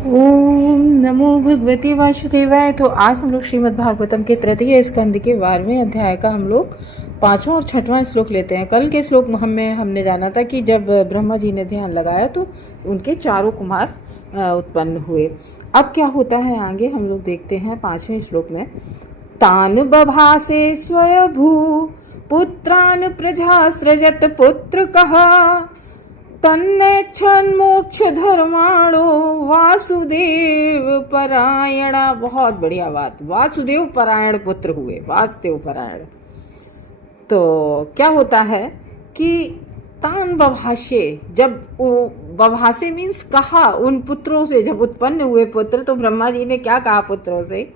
ओम नमो भगवते वासुदेवाय। तो आज हम लोग श्रीमद् भागवतम के तृतीय स्कंद के 12वें अध्याय का हम लोग 5वां और 6वां श्लोक लेते हैं। कल के श्लोक में हमने जाना था कि जब ब्रह्मा जी ने ध्यान लगाया तो उनके चारों कुमार उत्पन्न हुए। अब क्या होता है आगे हम लोग देखते हैं 5वें श्लोक में। तान बभासे स्वयभू पुत्रान प्रजा सृजत पुत्र कहा तन्नेच्छन् मोक्ष धर्माणो वासुदेव परायणा। बहुत बढ़िया बात, वासुदेव परायण पुत्र हुए, वासुदेव परायण। तो क्या होता है कि तान बभाषे, जब बभाषे मीन्स कहा उन पुत्रों से, जब उत्पन्न हुए पुत्र, तो ब्रह्मा जी ने क्या कहा पुत्रों से?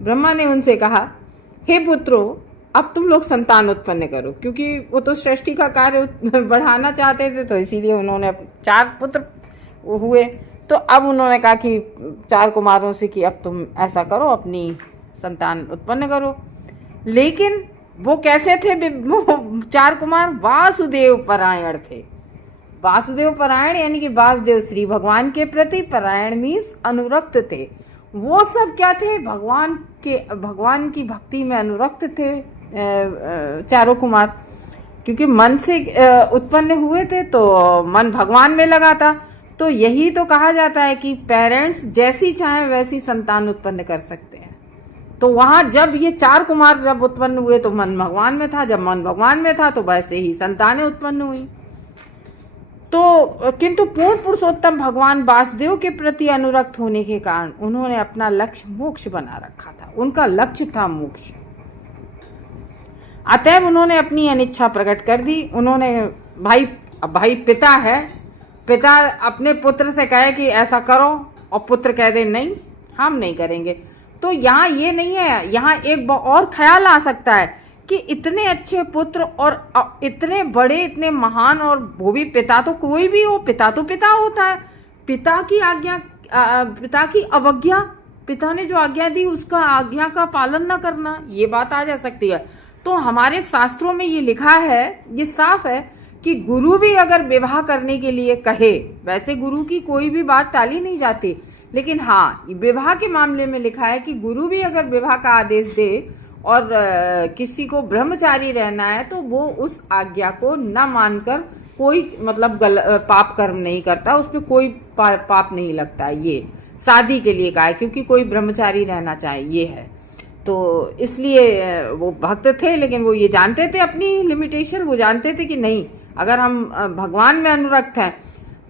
ब्रह्मा ने उनसे कहा, हे पुत्रों, अब तुम लोग संतान उत्पन्न करो, क्योंकि वो तो सृष्टि का कार्य बढ़ाना चाहते थे, तो इसीलिए उन्होंने 4 पुत्र हुए। तो अब उन्होंने कहा कि 4 कुमारों से कि अब तुम ऐसा करो, अपनी संतान उत्पन्न करो। लेकिन वो कैसे थे? वो 4 कुमार वासुदेव परायण थे। वासुदेव परायण यानी कि वासुदेव श्री भगवान के प्रति, परायण मीन्स अनुरक्त थे। वो सब क्या थे? भगवान की भक्ति में अनुरक्त थे चारों कुमार, क्योंकि मन से उत्पन्न हुए थे, तो मन भगवान में लगा था। तो यही तो कहा जाता है कि पेरेंट्स जैसी चाहें वैसी संतान उत्पन्न कर सकते हैं। तो वहां जब ये 4 कुमार जब उत्पन्न हुए तो मन भगवान में था, जब मन भगवान में था तो वैसे ही संतानें उत्पन्न हुई। तो किंतु पूर्ण पुरुषोत्तम भगवान वासुदेव के प्रति अनुरक्त होने के कारण उन्होंने अपना लक्ष्य मोक्ष बना रखा था। उनका लक्ष्य था मोक्ष। अतएव उन्होंने अपनी अनिच्छा प्रकट कर दी। उन्होंने भाई पिता है, पिता अपने पुत्र से कहे कि ऐसा करो और पुत्र कह दे नहीं, हम नहीं करेंगे। तो यहाँ ये नहीं है, यहाँ एक और ख्याल आ सकता है कि इतने अच्छे पुत्र और इतने बड़े, इतने महान, और वो भी पिता, तो कोई भी हो, पिता तो पिता होता है। पिता की आज्ञा, पिता की अवज्ञा, पिता ने जो आज्ञा दी उसका आज्ञा का पालन न करना, ये बात आ जा सकती है। तो हमारे शास्त्रों में ये लिखा है, ये साफ है कि गुरु भी अगर विवाह करने के लिए कहे, वैसे गुरु की कोई भी बात टाली नहीं जाती, लेकिन हाँ, विवाह के मामले में लिखा है कि गुरु भी अगर विवाह का आदेश दे और किसी को ब्रह्मचारी रहना है तो वो उस आज्ञा को न मानकर कोई मतलब पाप कर्म नहीं करता, उस पर कोई पाप नहीं लगता। ये शादी के लिए कहा है, क्योंकि कोई ब्रह्मचारी रहना चाहे, ये है। तो इसलिए वो भक्त थे, लेकिन वो ये जानते थे अपनी लिमिटेशन, वो जानते थे कि नहीं, अगर हम भगवान में अनुरक्त हैं।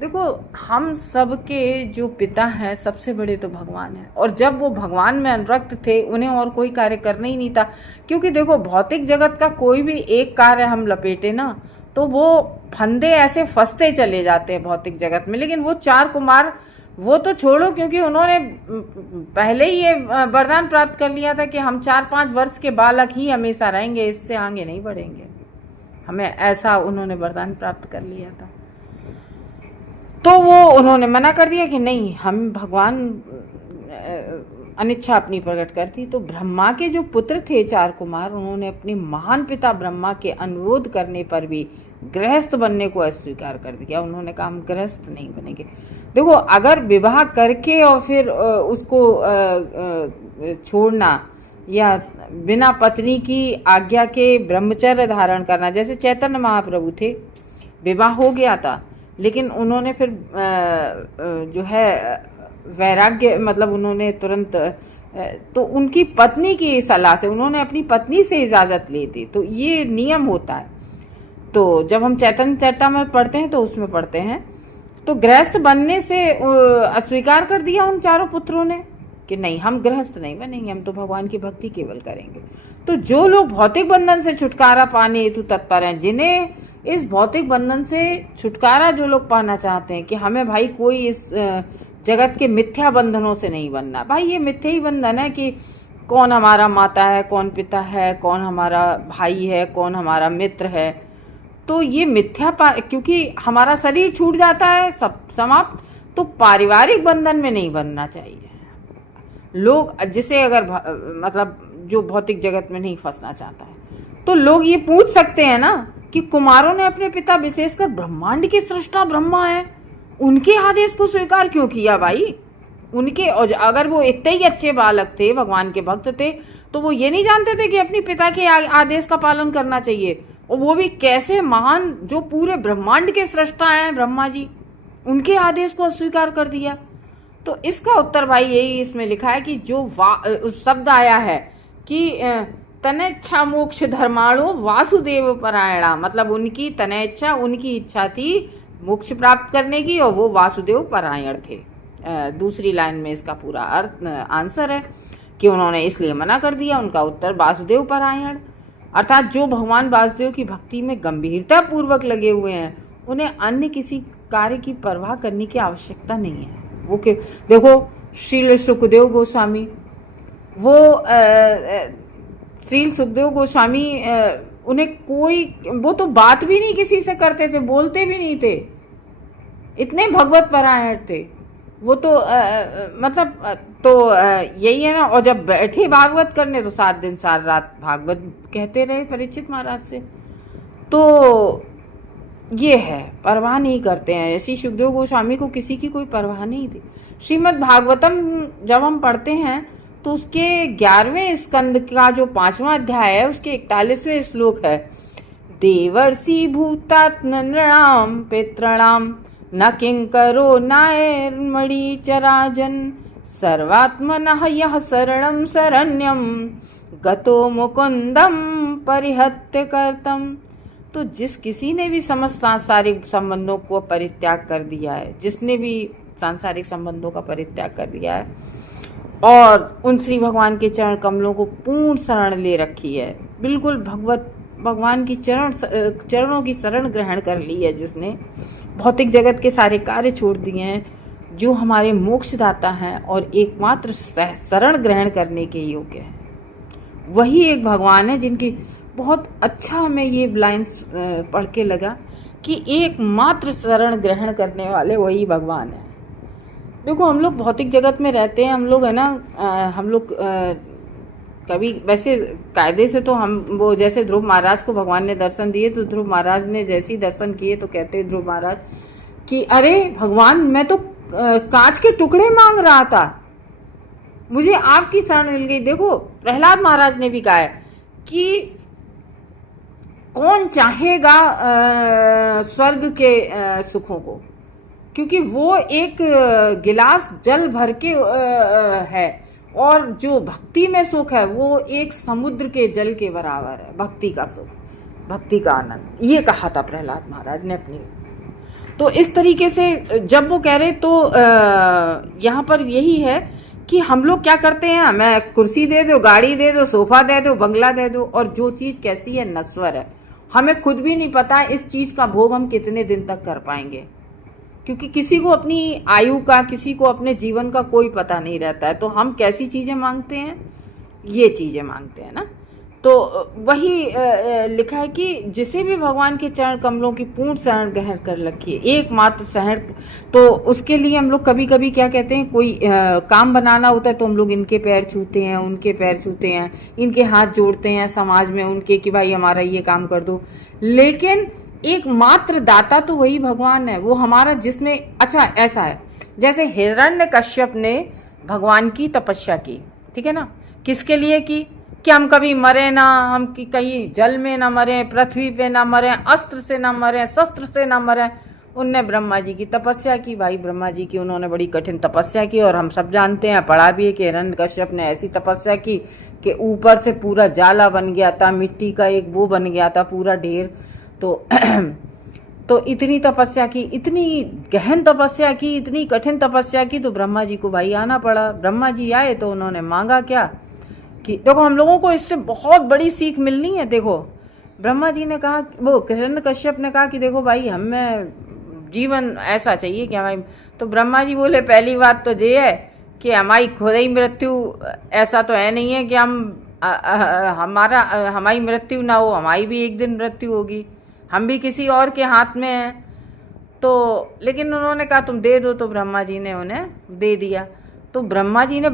देखो, हम सबके जो पिता हैं सबसे बड़े तो भगवान हैं, और जब वो भगवान में अनुरक्त थे उन्हें और कोई कार्य करना ही नहीं था। क्योंकि देखो, भौतिक जगत का कोई भी एक कार्य हम लपेटे ना, तो वो फंदे ऐसे फंसते चले जाते हैं भौतिक जगत में। लेकिन वो 4 कुमार, वो तो छोड़ो, क्योंकि उन्होंने पहले ही ये वरदान प्राप्त कर लिया था कि हम 4-5 वर्ष के बालक ही हमेशा रहेंगे, इससे आगे नहीं बढ़ेंगे। हमें ऐसा उन्होंने वरदान प्राप्त कर लिया था। तो वो उन्होंने मना कर दिया कि नहीं, हम भगवान, अनिच्छा अपनी प्रकट करती। तो ब्रह्मा के जो पुत्र थे 4 कुमार, उन्होंने अपने महान पिता ब्रह्मा के अनुरोध करने पर भी गृहस्थ बनने को अस्वीकार कर दिया। उन्होंने कहा हम गृहस्थ नहीं बनेंगे। देखो, अगर विवाह करके और फिर उसको छोड़ना, या बिना पत्नी की आज्ञा के ब्रह्मचर्य धारण करना, जैसे चैतन्य महाप्रभु थे, विवाह हो गया था, लेकिन उन्होंने फिर जो है वैराग्य, मतलब उन्होंने तुरंत, तो उनकी पत्नी की सलाह से, उन्होंने अपनी पत्नी से इजाज़त ली थी। तो ये नियम होता है। तो जब हम चैतन्य चरितामृत पढ़ते हैं तो उसमें पढ़ते हैं, तो गृहस्थ बनने से अस्वीकार कर दिया उन 4 पुत्रों ने कि नहीं, हम गृहस्थ नहीं बनेंगे, हम तो भगवान की भक्ति केवल करेंगे। तो जो लोग भौतिक बंधन से छुटकारा पाने हेतु तत्पर हैं, जिन्हें इस भौतिक बंधन से छुटकारा जो लोग पाना चाहते हैं कि हमें भाई कोई इस जगत के मिथ्या बंधनों से नहीं बनना। भाई ये मिथ्या ही बंधन है कि कौन हमारा माता है, कौन पिता है, कौन हमारा भाई है, कौन हमारा मित्र है। तो ये मिथ्या, क्योंकि हमारा शरीर छूट जाता है, सब समाप्त। तो पारिवारिक बंधन में नहीं बनना चाहिए लोग, जिसे अगर मतलब जो भौतिक जगत में नहीं फंसना चाहता है। तो लोग ये पूछ सकते हैं ना कि कुमारों ने अपने पिता, विशेषकर ब्रह्मांड के सृष्टा ब्रह्मा है, उनके आदेश को स्वीकार क्यों किया भाई? उनके, और अगर वो इतने ही अच्छे बालक थे, भगवान के भक्त थे, तो वो ये नहीं जानते थे कि अपने पिता के आदेश का पालन करना चाहिए? और वो भी कैसे महान, जो पूरे ब्रह्मांड के सृष्टा हैं ब्रह्मा जी, उनके आदेश को अस्वीकार कर दिया। तो इसका उत्तर भाई यही इसमें लिखा है कि जो शब्द आया है कि तनेच्छा मोक्ष धर्माणो वासुदेव परायणा, मतलब उनकी तनेच्छा, उनकी इच्छा थी मोक्ष प्राप्त करने की, और वो वासुदेव परायण थे। दूसरी लाइन में इसका पूरा अर्थ आंसर है कि उन्होंने इसलिए मना कर दिया। उनका उत्तर वासुदेव परायण, अर्थात जो भगवान वासुदेव की भक्ति में गंभीरता पूर्वक लगे हुए हैं, उन्हें अन्य किसी कार्य की परवाह करने की आवश्यकता नहीं है। वो के देखो श्रील सुखदेव गोस्वामी, वो श्रील सुखदेव गोस्वामी, उन्हें कोई, वो तो बात भी नहीं किसी से करते थे, बोलते भी नहीं थे, इतने भगवत परायण थे वो तो मतलब तो यही है ना। और जब बैठे भागवत करने तो 7 दिन 7 रात भागवत कहते रहे परीक्षित महाराज से। तो ये है, परवाह नहीं करते हैं। ऐसी सुखदेव गोस्वामी को किसी की कोई परवाह नहीं थी। श्रीमद् भागवतम जब हम पढ़ते हैं तो उसके 11वें स्कंद का जो 5वां अध्याय है, उसके 41वें श्लोक है, देवर्षि भूतात्म नृणाम पितृणाम न किंकरो नायर्मणि चराजन सर्वात्मनः यः शरणं शरण्यं गतो मुकुंदम परिहत्य कर्तम। तो जिस किसी ने भी समस्त सांसारिक संबंधों को परित्याग कर दिया है, जिसने भी सांसारिक संबंधों का परित्याग कर दिया है और उन श्री भगवान के चरण कमलों को पूर्ण शरण ले रखी है, बिल्कुल भगवान की चरणों की शरण ग्रहण कर ली है, जिसने भौतिक जगत के सारे कार्य छोड़ दिए हैं, जो हमारे मोक्षदाता हैं और एकमात्र शरण ग्रहण करने के योग्य है, वही एक भगवान है। जिनकी बहुत अच्छा हमें ये लाइन्स पढ़ के लगा कि एकमात्र शरण ग्रहण करने वाले वही भगवान है। देखो हम लोग भौतिक जगत में रहते हैं, हम लोग है ना, हम लोग कभी वैसे कायदे से तो हम वो, जैसे ध्रुव महाराज को भगवान ने दर्शन दिए, तो ध्रुव महाराज ने जैसे ही दर्शन किए तो कहते ध्रुव महाराज कि अरे भगवान, मैं तो कांच के टुकड़े मांग रहा था, मुझे आपकी शरण मिल गई। देखो प्रहलाद महाराज ने भी कहा है कि कौन चाहेगा स्वर्ग के सुखों को, क्योंकि वो एक गिलास जल भर के है, और जो भक्ति में सुख है वो एक समुद्र के जल के बराबर है। भक्ति का सुख, भक्ति का आनंद, ये कहा था प्रहलाद महाराज ने अपनी। तो इस तरीके से जब वो कह रहे, तो यहाँ पर यही है कि हम लोग क्या करते हैं, हमें कुर्सी दे दो, गाड़ी दे दो, सोफा दे दो, बंगला दे दो, और जो चीज़ कैसी है, नश्वर है, हमें खुद भी नहीं पता इस चीज़ का भोग हम कितने दिन तक कर पाएंगे, क्योंकि किसी को अपनी आयु का, किसी को अपने जीवन का कोई पता नहीं रहता है। तो हम कैसी चीज़ें मांगते हैं, ये चीज़ें मांगते हैं ना। तो वही लिखा है कि जिसे भी भगवान के चरण कमलों की पूर्ण शरण ग्रहण कर रखी है, एकमात्र शरण। तो उसके लिए हम लोग कभी कभी क्या कहते हैं, कोई काम बनाना होता है तो हम लोग इनके पैर छूते हैं, उनके पैर छूते हैं, इनके हाथ जोड़ते हैं समाज में उनके, कि भाई हमारा ये काम कर दो। लेकिन एकमात्र दाता तो वही भगवान है, वो हमारा, जिसने, अच्छा ऐसा है जैसे हिरण्यकश्यप ने भगवान की तपस्या की, ठीक है ना, किसके लिए की, कि हम कभी मरे ना, हम कहीं जल में ना मरे, पृथ्वी पे ना मरे, अस्त्र से ना मरे, शस्त्र से ना मरे। उनने ब्रह्मा जी की तपस्या की, भाई ब्रह्मा जी की उन्होंने बड़ी कठिन तपस्या की, और हम सब जानते हैं, पढ़ा भी है कि हिरण्यकश्यप ने ऐसी तपस्या की कि ऊपर से पूरा जाला बन गया था, मिट्टी का एक वो बन गया था पूरा ढेर। तो इतनी तपस्या की, इतनी गहन तपस्या की, इतनी कठिन तपस्या की, तो ब्रह्मा जी को भाई आना पड़ा। ब्रह्मा जी आए तो उन्होंने मांगा क्या, कि देखो हम लोगों को इससे बहुत बड़ी सीख मिलनी है। देखो ब्रह्मा जी ने कहा, वो हिरण्यकश्यप ने कहा कि देखो भाई हमें जीवन ऐसा चाहिए कि हमारी, तो ब्रह्मा जी बोले पहली बात तो ये है कि हमारी खुद ही मृत्यु, ऐसा तो है नहीं है कि हमारी मृत्यु ना हो, हमारी भी एक दिन मृत्यु होगी, हम भी किसी और के हाथ में हैं। तो लेकिन उन्होंने कहा तुम दे दो, तो ब्रह्मा जी ने उन्हें दे दिया। तो ब्रह्मा जी ने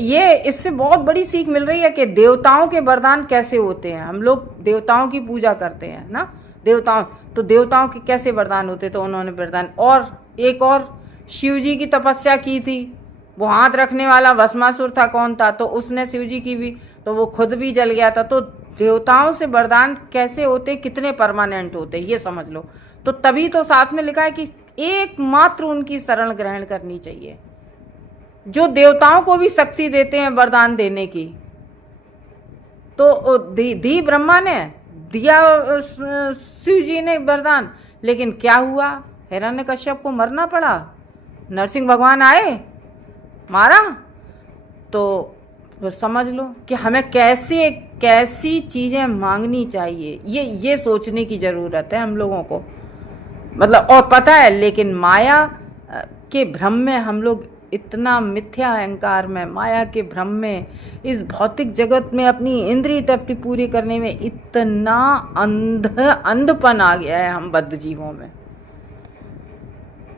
ये इससे बहुत बड़ी सीख मिल रही है कि देवताओं के वरदान कैसे होते हैं। हम लोग देवताओं की पूजा करते हैं ना, देवताओं के कैसे वरदान होते, तो उन्होंने वरदान, और एक और शिव जी की तपस्या की थी, वो हाथ रखने वाला भस्मासुर था, कौन था, तो उसने शिव जी की भी, तो वो खुद भी जल गया था। तो देवताओं से वरदान कैसे होते, कितने परमानेंट होते, ये समझ लो। तो तभी तो साथ में लिखा है कि एकमात्र उनकी शरण ग्रहण करनी चाहिए, जो देवताओं को भी शक्ति देते हैं वरदान देने की। तो दी ब्रह्मा ने, दिया शिव जी ने वरदान, लेकिन क्या हुआ, हिरण्यकश्यप को मरना पड़ा, नरसिंह भगवान आए, मारा। तो समझ लो कि हमें कैसी चीज़ें मांगनी चाहिए, ये सोचने की ज़रूरत है हम लोगों को। मतलब, और पता है, लेकिन माया के भ्रम में हम लोग इतना मिथ्या अहंकार में, माया के भ्रम में, इस भौतिक जगत में अपनी इंद्रिय तृप्ति पूरी करने में इतना अंधपन आ गया है हम बद्ध जीवों में।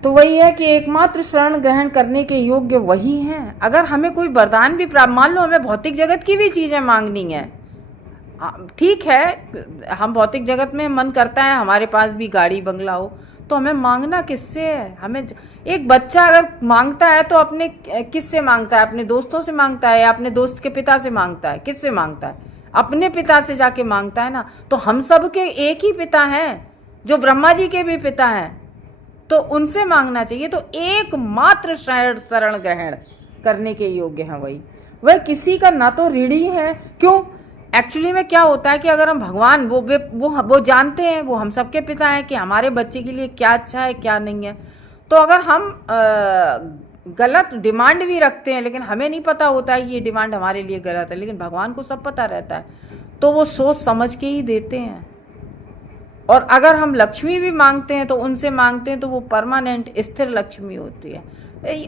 तो वही है कि एकमात्र शरण ग्रहण करने के योग्य वही हैं। अगर हमें कोई वरदान भी प्राप्त, मान लो हमें भौतिक जगत की भी चीज़ें मांगनी है, ठीक है, हम भौतिक जगत में मन करता है हमारे पास भी गाड़ी बंगला हो, तो हमें मांगना किससे है? हमें, एक बच्चा अगर मांगता है तो अपने किससे मांगता है? अपने दोस्तों से मांगता है, या अपने दोस्त के पिता से मांगता है? किससे मांगता है? अपने पिता से जाके मांगता है ना। तो हम सब के एक ही पिता हैं, जो ब्रह्मा जी के भी पिता हैं, तो उनसे मांगना चाहिए। तो एकमात्र शरण ग्रहण करने के योग्य है वह किसी का ना तो ऋणी है। क्यों? एक्चुअली में क्या होता है कि अगर हम भगवान, वो जानते हैं, वो हम सबके पिता हैं कि हमारे बच्चे के लिए क्या अच्छा है क्या नहीं है। तो अगर हम गलत डिमांड भी रखते हैं, लेकिन हमें नहीं पता होता है ये डिमांड हमारे लिए गलत है, लेकिन भगवान को सब पता रहता है, तो वो सोच समझ के ही देते हैं। और अगर हम लक्ष्मी भी मांगते हैं तो उनसे मांगते हैं तो वो परमानेंट स्थिर लक्ष्मी होती है।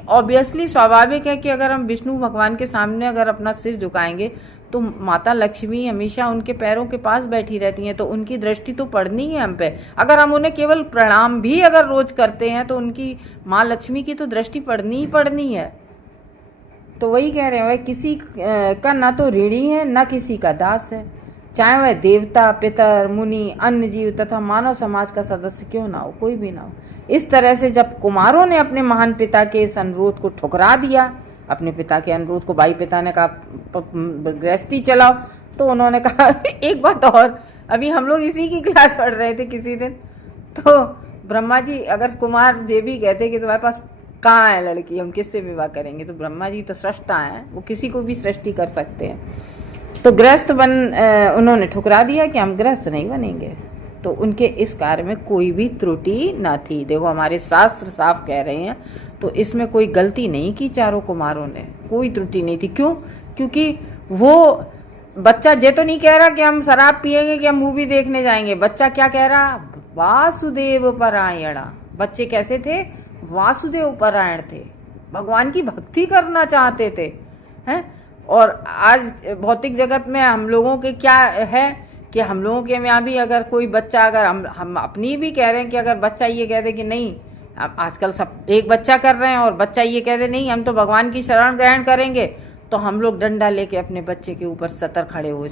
ऑब्वियसली स्वाभाविक है कि अगर हम विष्णु भगवान के सामने अगर अपना सिर झुकाएंगे तो माता लक्ष्मी हमेशा उनके पैरों के पास बैठी रहती हैं, तो उनकी दृष्टि तो पड़नी है हम पे। अगर हम उन्हें केवल प्रणाम भी अगर रोज करते हैं तो उनकी माँ लक्ष्मी की तो दृष्टि पड़नी ही पड़नी है। तो वही कह रहे हैं, वह किसी का ना तो ऋणी है ना किसी का दास है, चाहे वह देवता, पितर, मुनि, अन्य जीव तथा मानव समाज का सदस्य क्यों ना हो, कोई भी ना हो। इस तरह से जब कुमारों ने अपने महान पिता के इस अनुरोध को ठुकरा दिया, अपने पिता के अनुरोध को, भाई पिता ने कहा गृहस्थी चलाओ, तो उन्होंने कहा एक बात और, अभी हम लोग इसी की क्लास पढ़ रहे थे किसी दिन, तो ब्रह्मा जी अगर कुमार ये भी कहते कि तुम्हारे पास कहाँ है लड़की, हम किससे विवाह करेंगे, तो ब्रह्मा जी तो सृष्टा हैं, वो किसी को भी सृष्टि कर सकते हैं। तो गृहस्थ उन्होंने ठुकरा दिया कि हम गृहस्थ नहीं बनेंगे। तो उनके इस कार्य में कोई भी त्रुटि ना थी। देखो हमारे शास्त्र साफ कह रहे हैं, तो इसमें कोई गलती नहीं की चारों कुमारों ने, कोई त्रुटि नहीं थी। क्यों? क्योंकि वो बच्चा ये तो नहीं कह रहा कि हम शराब पिएंगे कि हम मूवी देखने जाएंगे। बच्चा क्या कह रहा? वासुदेव परायण। बच्चे कैसे थे? वासुदेव परायण थे, भगवान की भक्ति करना चाहते थे, हैं। और आज भौतिक जगत में हम लोगों के क्या है कि हम लोगों के यहाँ भी अगर कोई बच्चा, अगर हम अपनी भी कह रहे हैं कि अगर बच्चा ये कह दे कि नहीं, आजकल सब एक बच्चा कर रहे हैं, और बच्चा ये कह दे नहीं हम तो भगवान की शरण ग्रहण करेंगे, तो हम लोग डंडा लेके अपने बच्चे के ऊपर सतर खड़े हो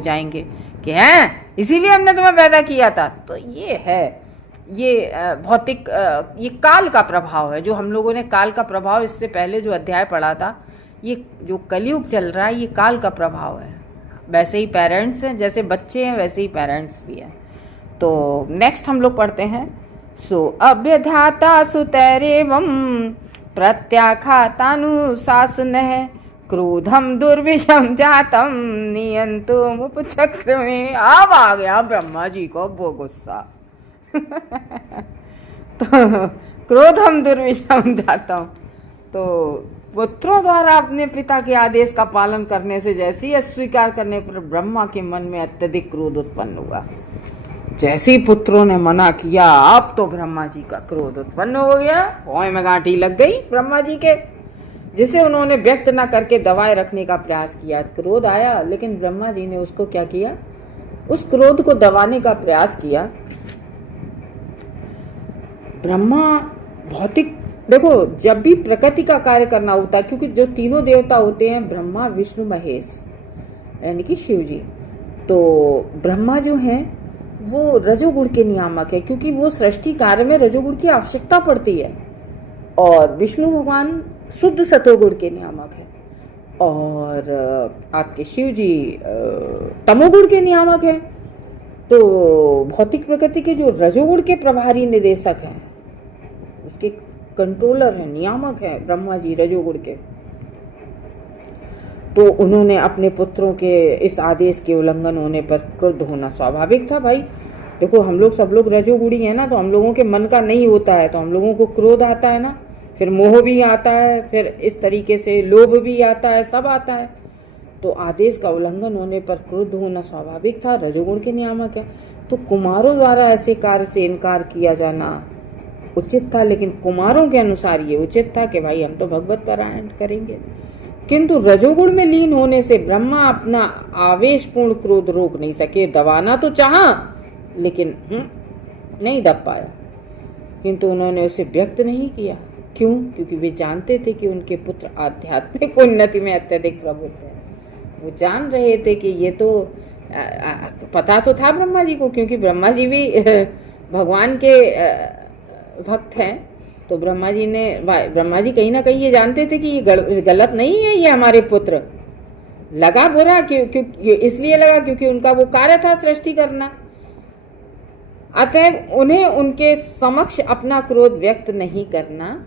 जाएंगे कि हैं इसीलिए हमने तुम्हें पैदा किया था। तो ये है, ये भौतिक, ये काल का प्रभाव है, जो हम लोगों ने काल का प्रभाव इससे पहले जो अध्याय पढ़ा था, ये जो कलयुग चल रहा है ये काल का प्रभाव है। वैसे ही पेरेंट्स हैं, जैसे बच्चे हैं वैसे ही पेरेंट्स भी हैं। तो नेक्स्ट हम लोग पढ़ते हैं, सो अभ्यधाता सुतैरेवं प्रत्याख्यातानुशासनः क्रोधम दुर्विषम जातम नियंतुमुपचक्र में। अब आ गया ब्रह्मा जी को वो गुस्सा तो क्रोधम दुर्विषम जातम, तो पुत्रों द्वारा अपने पिता के आदेश का पालन करने से जैसे ही अस्वीकार करने पर ब्रह्मा के मन में अत्यधिक क्रोध उत्पन्न हुआ। जैसे ही पुत्रों ने मना किया, अब तो ब्रह्मा जी का क्रोध उत्पन्न हो गया, भौं में गांठी लग गई ब्रह्मा जी के, जिसे उन्होंने व्यक्त न करके दबाए रखने का प्रयास किया। क्रोध आया, लेकिन ब्रह्मा जी ने उसको क्या किया? उस क्रोध को दबाने का प्रयास किया। ब्रह्मा भौतिक, देखो जब भी प्रकृति का कार्य करना होता है, क्योंकि जो तीनों देवता होते हैं ब्रह्मा, विष्णु, महेश, यानी कि शिव जी, तो ब्रह्मा जो हैं वो रजोगुण के नियामक है, क्योंकि वो सृष्टि कार्य में रजोगुण की आवश्यकता पड़ती है। और विष्णु भगवान शुद्ध सतोगुण के नियामक है, और आपके शिव जी तमोगुण के नियामक है। तो भौतिक प्रकृति के जो रजोगुण के प्रभारी निदेशक हैं, उसके कंट्रोलर हैं, नियामक हैं ब्रह्मा जी रजोगुण के। तो उन्होंने अपने पुत्रों के इस आदेश के उल्लंघन होने पर क्रुद्ध होना स्वाभाविक था। भाई देखो, हम लोग सब लोग रजोगुणी है ना, तो हम लोगों के मन का नहीं होता है, तो हम लोगों को क्रोध आता है ना, फिर मोह भी आता है, फिर इस तरीके से लोभ भी आता है, सब आता है। तो आदेश का उल्लंघन होने पर क्रुद्ध होना स्वाभाविक था, रजोगुण के नियामक है। तो कुमारों द्वारा ऐसे कार्य से इनकार किया जाना उचित था, लेकिन कुमारों के अनुसार ये उचित था कि भाई हम तो भगवत पारायण करेंगे। किंतु रजोगुण में लीन होने से ब्रह्मा अपना आवेशपूर्ण क्रोध रोक नहीं सके। दबाना तो चाहा, लेकिन नहीं दब पाया, किंतु उन्होंने उसे व्यक्त नहीं किया। क्यों? क्योंकि वे जानते थे कि उनके पुत्र आध्यात्मिक उन्नति में अत्यधिक प्रबुद्ध हैं। वो जान रहे थे कि ये तो पता तो था ब्रह्मा जी को, क्योंकि ब्रह्मा जी भी भगवान के भक्त हैं। तो ब्रह्मा जी कहीं ना कहीं ये जानते थे कि ये गलत नहीं है, ये हमारे पुत्र। लगा बुरा क्यों इसलिए लगा क्योंकि उनका वो कार्य था सृष्टि करना। अतः उन्हें उनके समक्ष अपना क्रोध व्यक्त नहीं करना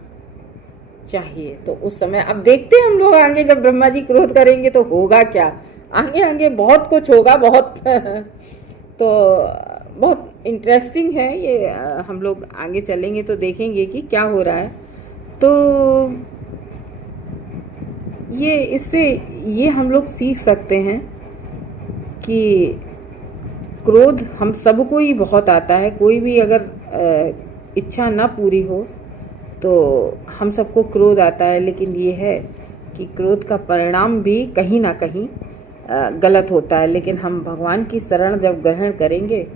चाहिए। तो उस समय अब देखते हैं हम लोग आगे, जब ब्रह्मा जी क्रोध करेंगे तो होगा क्या। आगे आगे बहुत कुछ होगा, बहुत तो बहुत इंटरेस्टिंग है ये। हम लोग आगे चलेंगे तो देखेंगे कि क्या हो रहा है। तो ये हम लोग सीख सकते हैं कि क्रोध हम सबको ही बहुत आता है। कोई भी अगर इच्छा ना पूरी हो तो हम सबको क्रोध आता है, लेकिन ये है कि क्रोध का परिणाम भी कहीं ना कहीं गलत होता है। लेकिन हम भगवान की शरण जब ग्रहण करेंगे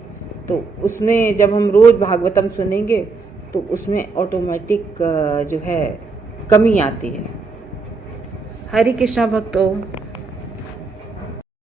तो उसमें, जब हम रोज भागवतम सुनेंगे तो उसमें ऑटोमेटिक जो है कमी आती है। हरे कृष्णा भक्तों।